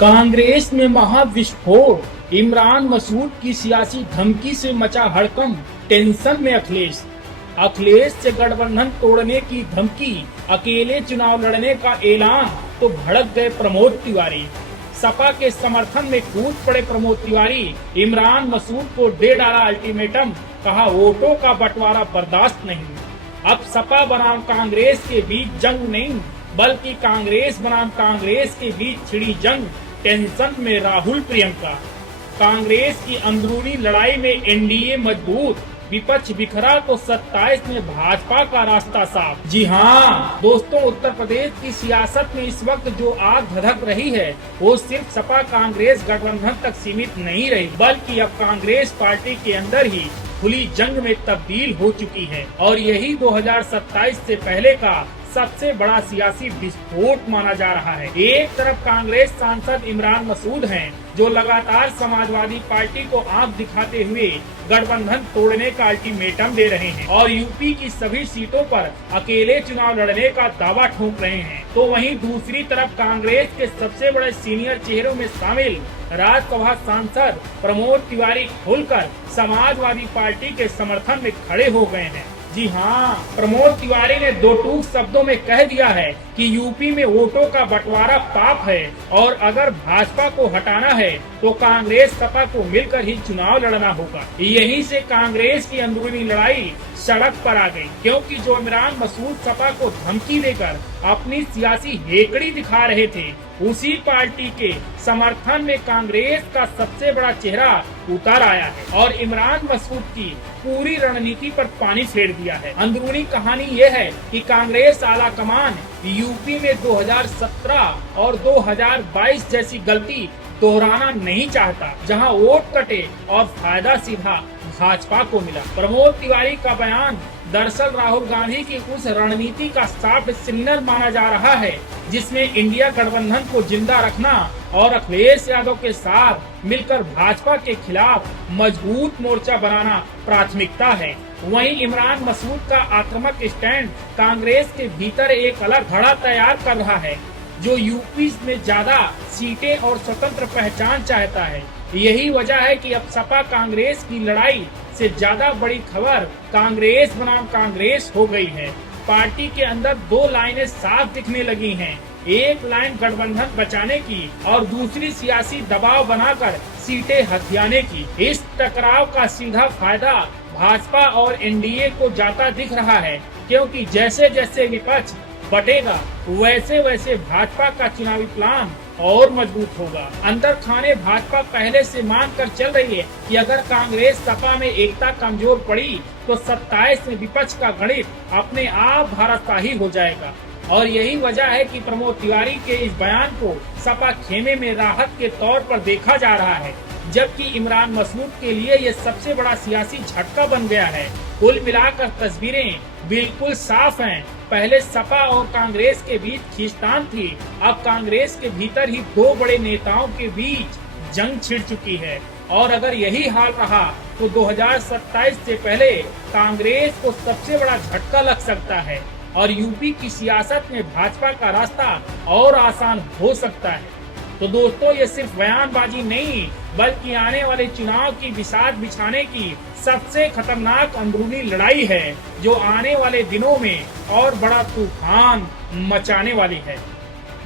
कांग्रेस में महाविस्फोट, इमरान मसूद की सियासी धमकी से मचा हड़कंप, टेंशन में अखिलेश। अखिलेश से गठबंधन तोड़ने की धमकी, अकेले चुनाव लड़ने का ऐलान तो भड़क गए प्रमोद तिवारी। सपा के समर्थन में कूद पड़े प्रमोद तिवारी। इमरान मसूद को दे डाला अल्टीमेटम, कहा वोटों का बंटवारा बर्दाश्त नहीं। अब सपा बनाम कांग्रेस के बीच जंग नहीं, बल्कि कांग्रेस बनाम कांग्रेस के बीच छिड़ी जंग। टेंशन में राहुल प्रियंका। कांग्रेस की अंदरूनी लड़ाई में एनडीए मजबूत, विपक्ष बिखरा तो 27 में भाजपा का रास्ता साफ। जी हाँ दोस्तों, उत्तर प्रदेश की सियासत में इस वक्त जो आग धधक रही है वो सिर्फ सपा कांग्रेस गठबंधन तक सीमित नहीं रही, बल्कि अब कांग्रेस पार्टी के अंदर ही खुली जंग में तब्दील हो चुकी है। और यही 2027 से पहले का सबसे बड़ा सियासी विस्फोट माना जा रहा है। एक तरफ कांग्रेस सांसद इमरान मसूद हैं, जो लगातार समाजवादी पार्टी को आंख दिखाते हुए गठबंधन तोड़ने का अल्टीमेटम दे रहे हैं और यूपी की सभी सीटों पर अकेले चुनाव लड़ने का दावा ठोक रहे हैं। तो वहीं दूसरी तरफ कांग्रेस के सबसे बड़े सीनियर चेहरों में शामिल राज्यसभा सांसद प्रमोद तिवारी खुलकर समाजवादी पार्टी के समर्थन में खड़े हो गए हैं। जी हाँ, प्रमोद तिवारी ने दो टूक शब्दों में कह दिया है कि यूपी में वोटों का बंटवारा पाप है और अगर भाजपा को हटाना है तो कांग्रेस सपा को मिलकर ही चुनाव लड़ना होगा। यहीं से कांग्रेस की अंदरूनी लड़ाई सड़क पर आ गई, क्योंकि जो इमरान मसूद सपा को धमकी देकर अपनी सियासी हेकड़ी दिखा रहे थे, उसी पार्टी के समर्थन में कांग्रेस का सबसे बड़ा चेहरा उतर आया है और इमरान मसूद की पूरी रणनीति पर पानी फेर दिया है। अंदरूनी कहानी ये है कि कांग्रेस आला कमान यूपी में 2017 और 2022 जैसी गलती दोहराना नहीं चाहता, जहां वोट कटे और फायदा सीधा भाजपा को मिला। प्रमोद तिवारी का बयान दरअसल राहुल गांधी की उस रणनीति का साफ सिग्नल माना जा रहा है, जिसमें इंडिया गठबंधन को जिंदा रखना और अखिलेश यादव के साथ मिलकर भाजपा के खिलाफ मजबूत मोर्चा बनाना प्राथमिकता है। वहीं इमरान मसूद का आक्रामक स्टैंड कांग्रेस के भीतर एक अलग धड़ा तैयार कर रहा है, जो यूपी में ज्यादा सीटें और स्वतंत्र पहचान चाहता है। यही वजह है कि अब सपा कांग्रेस की लड़ाई से ज्यादा बड़ी खबर कांग्रेस बनाम कांग्रेस हो गई है। पार्टी के अंदर दो लाइनें साफ दिखने लगी हैं, एक लाइन गठबंधन बचाने की और दूसरी सियासी दबाव बनाकर सीटें हथियाने की। इस टकराव का सीधा फायदा भाजपा और एनडीए को जाता दिख रहा है, क्योंकि जैसे जैसे विपक्ष बटेगा वैसे वैसे भाजपा का चुनावी प्लान और मजबूत होगा। अंदर खाने भाजपा पहले से मान कर चल रही है कि अगर कांग्रेस सपा में एकता कमजोर पड़ी तो 27 में विपक्ष का गणित अपने आप भाराशाही हो जाएगा। और यही वजह है कि प्रमोद तिवारी के इस बयान को सपा खेमे में राहत के तौर पर देखा जा रहा है, जबकि इमरान मसूद के लिए ये सबसे बड़ा सियासी झटका बन गया है। कुल मिलाकर तस्वीरें बिल्कुल साफ हैं। पहले सपा और कांग्रेस के बीच खींचतान थी, अब कांग्रेस के भीतर ही दो बड़े नेताओं के बीच जंग छिड़ चुकी है। और अगर यही हाल रहा तो 2027 से पहले कांग्रेस को सबसे बड़ा झटका लग सकता है और यूपी की सियासत में भाजपा का रास्ता और आसान हो सकता है। तो दोस्तों, ये सिर्फ बयानबाजी नहीं, बल्कि आने वाले चुनाव की बिसात बिछाने की सबसे खतरनाक अंदरूनी लड़ाई है, जो आने वाले दिनों में और बड़ा तूफान मचाने वाली है।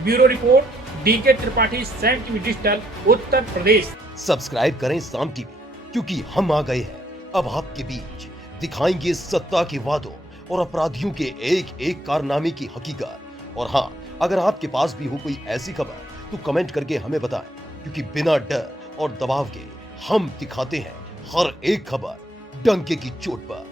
Bureau report, DK Tripathi, Saam TV digital, Uttar Pradesh. Subscribe करें साम टीवी, क्योंकि हम आ गए हैं अब आपके बीच, दिखाएंगे सत्ता के वादों और अपराधियों के एक एक कारनामे की हकीकत। और हाँ, अगर आपके पास भी हो कोई ऐसी खबर तो कमेंट करके हमें बताएं, क्योंकि बिना डर और दबाव के हम दिखाते हैं हर एक खबर डंके की चोट पर।